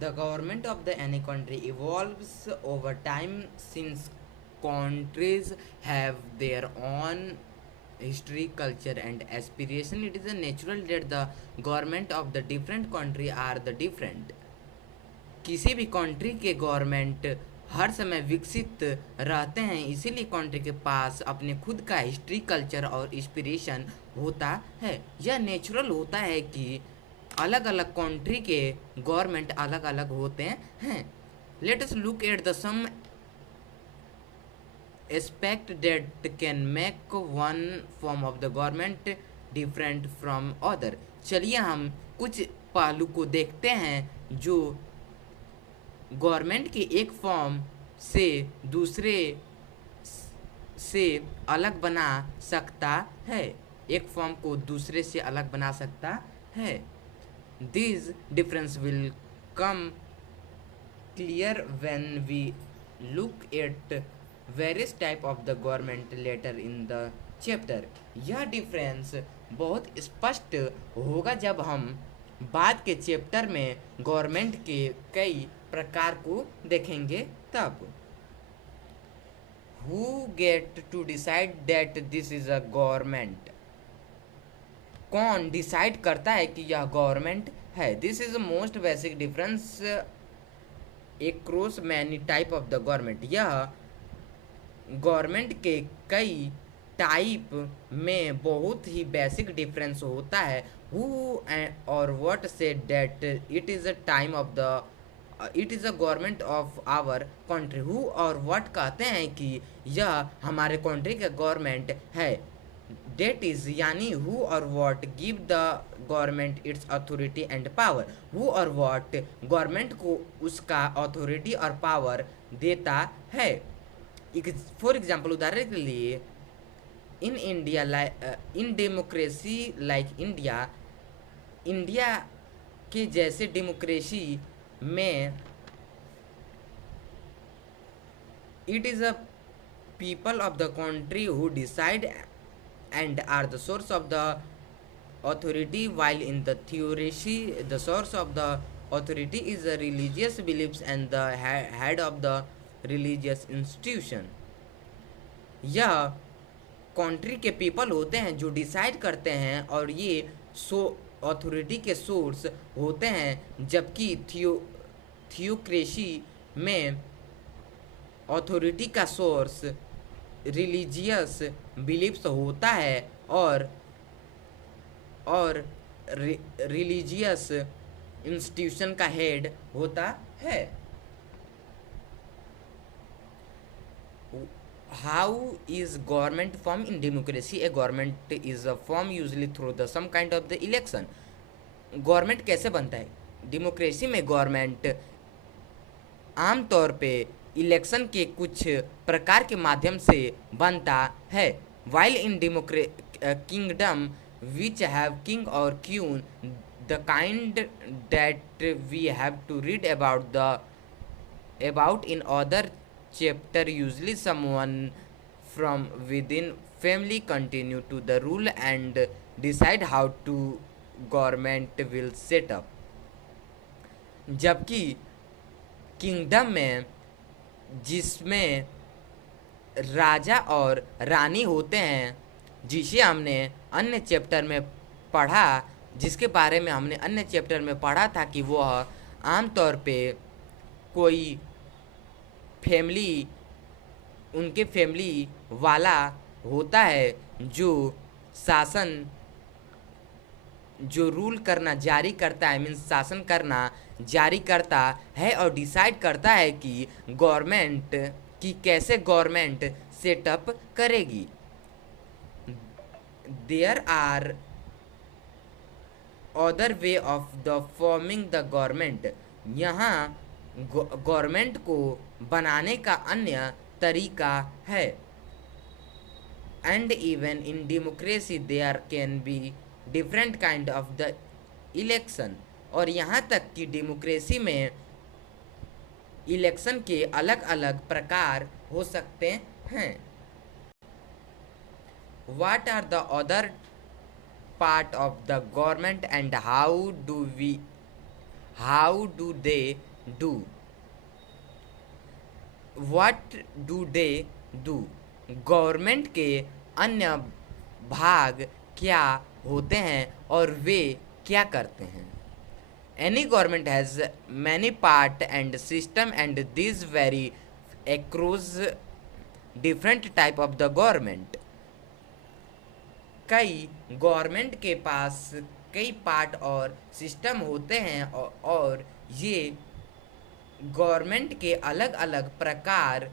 The government of the any country evolves over time since countries have their own history, culture, and aspiration. It is a natural that the government of the different country are the different. किसी भी country के government हर समय विकसित रहते हैं, इसीलिए country के पास अपने खुद का हिस्ट्री, कल्चर और इंस्पिरेशन होता है। यह नेचुरल होता है कि अलग अलग कंट्री के गवर्नमेंट अलग अलग होते हैं। Let us look at the some aspect that can make one form of the government different from other। चलिए हम कुछ पहलू को देखते हैं जो गवर्नमेंट के एक फॉर्म से दूसरे से अलग बना सकता है, एक फॉर्म को दूसरे से अलग बना सकता है। This difference will come clear when we look at various type of the government letter in the chapter. यह डिफरेंस बहुत स्पष्ट होगा जब हम बाद के चैप्टर में गवर्नमेंट के कई प्रकार को देखेंगे तब। Who get to decide that this is a government? कौन डिसाइड करता है कि यह गवर्नमेंट है? This is the most basic difference across many type of the government. यह गवर्नमेंट के कई टाइप में बहुत ही बेसिक डिफरेंस होता है। Who or what said that it is a time of the it is a government of our country. Who or what कहते हैं कि यह हमारे कंट्री का गवर्नमेंट है। डेट इज यानी who or what give the government its authority and power. Who or what government को उसका अथॉरिटी और पावर देता है। फॉर एग्जाम्पल, उदाहरण के लिए in India in democracy like India, India के जैसे डेमोक्रेसी में it is a people of the country who decide and are the source of the authority, while in the theocracy the source of the authority is the religious beliefs and the head of the religious institution। यह country के people होते हैं जो decide करते हैं और ये authority के सोर्स होते हैं, जबकि थियोक्रेसी में अथॉरिटी का सोर्स रिलीजियस बिलीफ्स होता है और रिलीजियस इंस्टीट्यूशन का हेड होता है। How is government form in democracy? A government is a form usually through the some kind of the election. Government कैसे बनता है? डेमोक्रेसी में गवर्नमेंट आमतौर पे इलेक्शन के कुछ प्रकार के माध्यम से बनता है। While in kingdom which have king और queen, the kind that we have to read about in other chapter, usually someone from within family continue to the rule and decide how to government will set up. जबकि kingdom में जिसमें राजा और रानी होते हैं, जिसे हमने अन्य chapter में पढ़ा, जिसके बारे में हमने अन्य चैप्टर में पढ़ा था कि वह आमतौर पे कोई फैमिली, उनके फैमिली वाला होता है जो शासन, जो रूल करना जारी करता है, मीन्स शासन करना जारी करता है और डिसाइड करता है कि गवर्नमेंट की कैसे गवर्नमेंट सेटअप करेगी। There are other way of the forming the government. यहाँ गवर्नमेंट को बनाने का अन्य तरीका है। And even in democracy there can be different kind of the election. और यहाँ तक कि डेमोक्रेसी में इलेक्शन के अलग अलग प्रकार हो सकते हैं। What are the other part of the government and how do we how do they do, what do they do, government के अन्य भाग क्या होते हैं और वे क्या करते हैं। Any government has many part and system and this very across different type of the government। कई गवर्नमेंट के पास कई पार्ट और सिस्टम होते हैं और ये गवर्नमेंट के अलग अलग प्रकार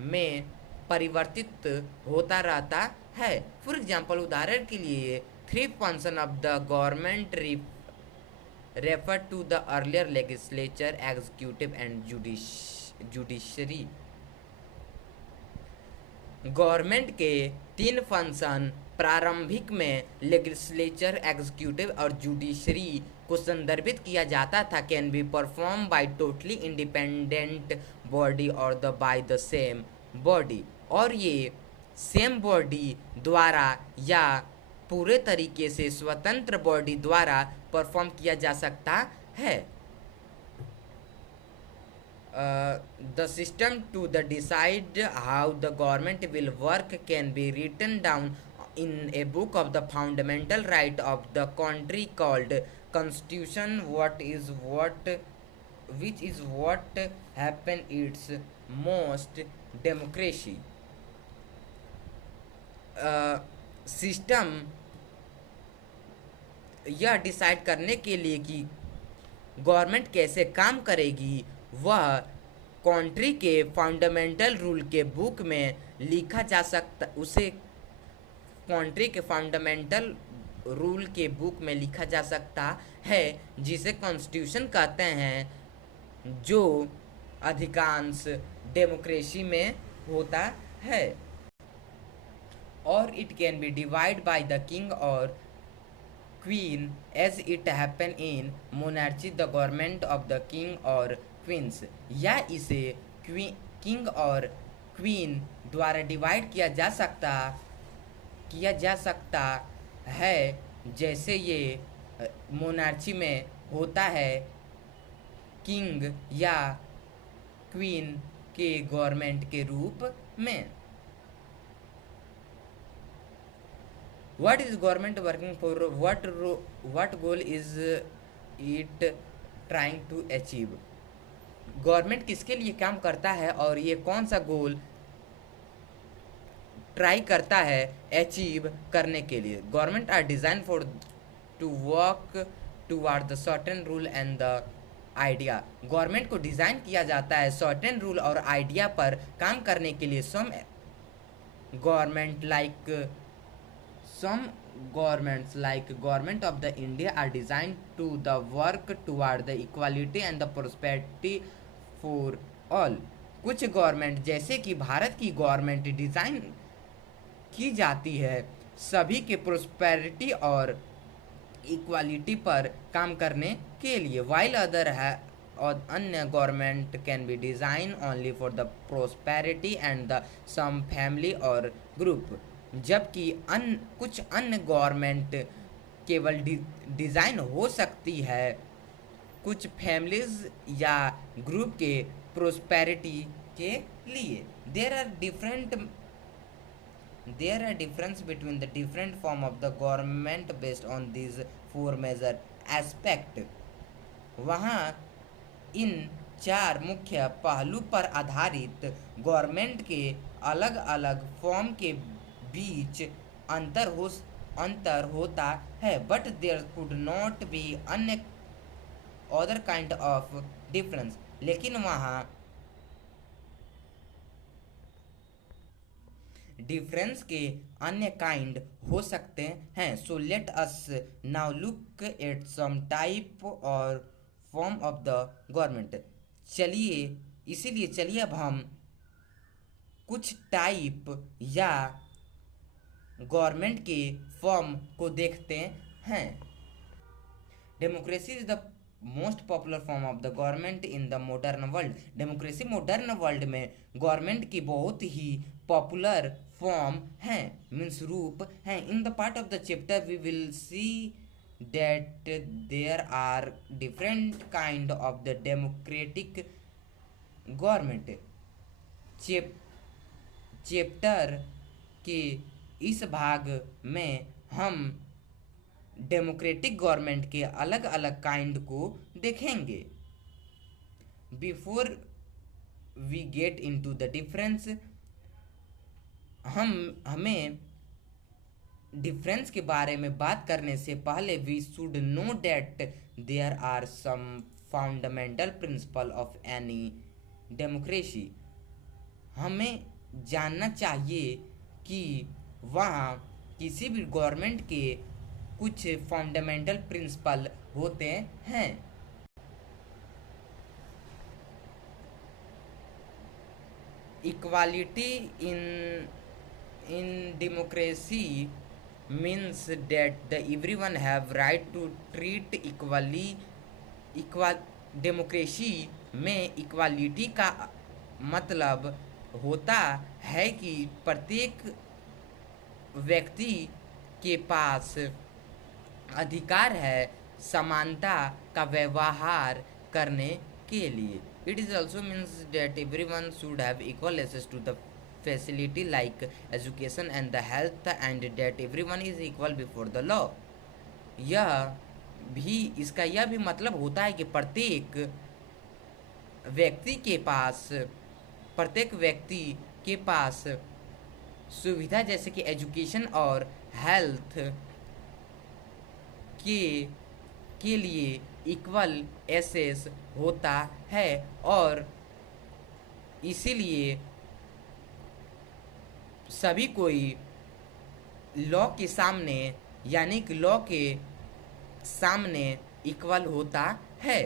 में परिवर्तित होता रहता है। फॉर एग्जाम्पल, उदाहरण के लिए, three function of the government refer to the earlier legislature, executive and judiciary. Government के तीन फंक्शन प्रारंभिक में लेजिस्लेचर, एग्जीक्यूटिव और जुडिशरी को संदर्भित किया जाता था, can be perform by totally independent body और the by the same body, और ये सेम बॉडी द्वारा या पूरे तरीके से स्वतंत्र बॉडी द्वारा परफॉर्म किया जा सकता है। The system to the decide how the government will work can be written down in a book of the fundamental right of the country called constitution, which is what happen its most democracy। System यह decide करने के लिए कि government कैसे काम करेगी, वह country के फंडामेंटल रूल के बुक में लिखा जा सकता, उसे कंट्री के फंडामेंटल रूल के बुक में लिखा जा सकता है, जिसे कॉन्स्टिट्यूशन कहते हैं, जो अधिकांश डेमोक्रेसी में होता है। और it can be divide by the king और queen as it happen in monarchy, the government of the king और क्वींस, या इसे किंग और क्वीन द्वारा डिवाइड किया जा सकता है, जैसे ये मोनार्ची में होता है, किंग या क्वीन के गवर्नमेंट के रूप में। What is government working for? What goal is it trying to achieve? Government किसके लिए काम करता है और ये कौन सा गोल ट्राई करता है अचीव करने के लिए। Government are design for to work toward the certain rule and the idea. Government को डिज़ाइन किया जाता है सर्टेन रूल और आइडिया पर काम करने के लिए। सम governments like government of the India are designed to the work toward the equality and the prosperity for all। कुछ गवर्नमेंट जैसे कि भारत की गवर्नमेंट डिज़ाइन की जाती है सभी के प्रोस्पेरिटी और इक्वालिटी पर काम करने के लिए। वाइल अदर है और अन्य government can be design only for the prosperity and the some family or group, जबकि कुछ अन्य गवर्नमेंट केवल डिज़ाइन हो सकती है कुछ फैमिलीज या ग्रुप के प्रोस्पेरिटी के लिए। There are difference between the different form of the government based on these four major aspect। वहाँ इन चार मुख्य पहलू पर आधारित गवर्नमेंट के अलग अलग फॉर्म के बीच अंतर होता है, but there could not be अन्य अदर काइंड ऑफ डिफरेंस, लेकिन वहाँ डिफरेंस के अन्य काइंड हो सकते हैं। So let us now look at some type or form of the government. चलिए अब हम कुछ टाइप या गवर्नमेंट के फॉर्म को देखते हैं। Democracy is the most popular form of the government in the modern world. Democracy modern world में गवर्नमेंट की बहुत ही पॉपुलर फॉर्म है, मीन्स रूप है। In the part of the chapter we will see that there are different kind of the democratic government. Chap chapter के इस भाग में हम डेमोक्रेटिक गवर्नमेंट के अलग अलग काइंड को देखेंगे। Before we get into the difference, हमें डिफरेंस के बारे में बात करने से पहले we should know that there are some fundamental principle of any democracy. हमें जानना चाहिए कि वहाँ किसी भी गवर्नमेंट के कुछ फंडामेंटल प्रिंसिपल होते हैं। Equality in democracy means that the everyone have right to treat equally democracy में इक्वालिटी का मतलब होता है कि प्रत्येक व्यक्ति के पास अधिकार है समानता का व्यवहार करने के लिए। It is also means that everyone should have equal access to the facility like education and the health and that everyone is equal before the law। इसका यह भी मतलब होता है कि प्रत्येक व्यक्ति के पास सुविधा जैसे कि एजुकेशन और हेल्थ के लिए इक्वल एक्सेस होता है और इसीलिए सभी कोई लॉ के सामने यानी कि लॉ के सामने इक्वल होता है।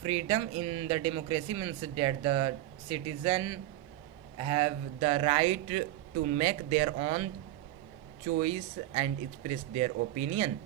Freedom in the democracy means that the citizen have the right to make their own choice and express their opinion.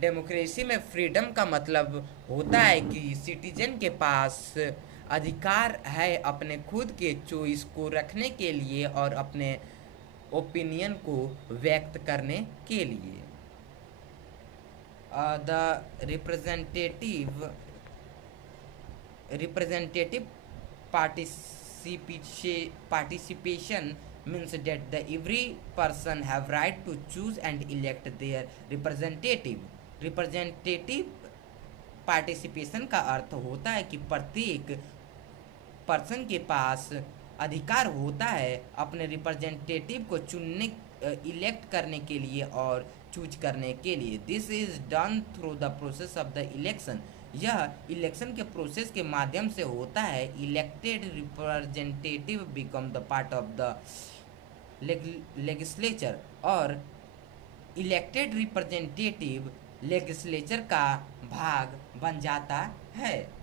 Democracy में फ्रीडम का मतलब होता है कि सिटीजन के पास अधिकार है अपने खुद के चॉइस को रखने के लिए और अपने ओपिनियन को व्यक्त करने के लिए। The representative participation means that the every person have right to choose and elect their representative participation का अर्थ होता है कि प्रत्येक पर्सन के पास अधिकार होता है अपने रिप्रेजेंटेटिव को चुनने इलेक्ट करने के लिए और चूज करने के लिए। This is done through the process of the election. यह इलेक्शन के प्रोसेस के माध्यम से होता है। Elected representative become the part of the legislature और इलेक्टेड रिप्रेजेंटेटिव लेजिस्लेचर का भाग बन जाता है।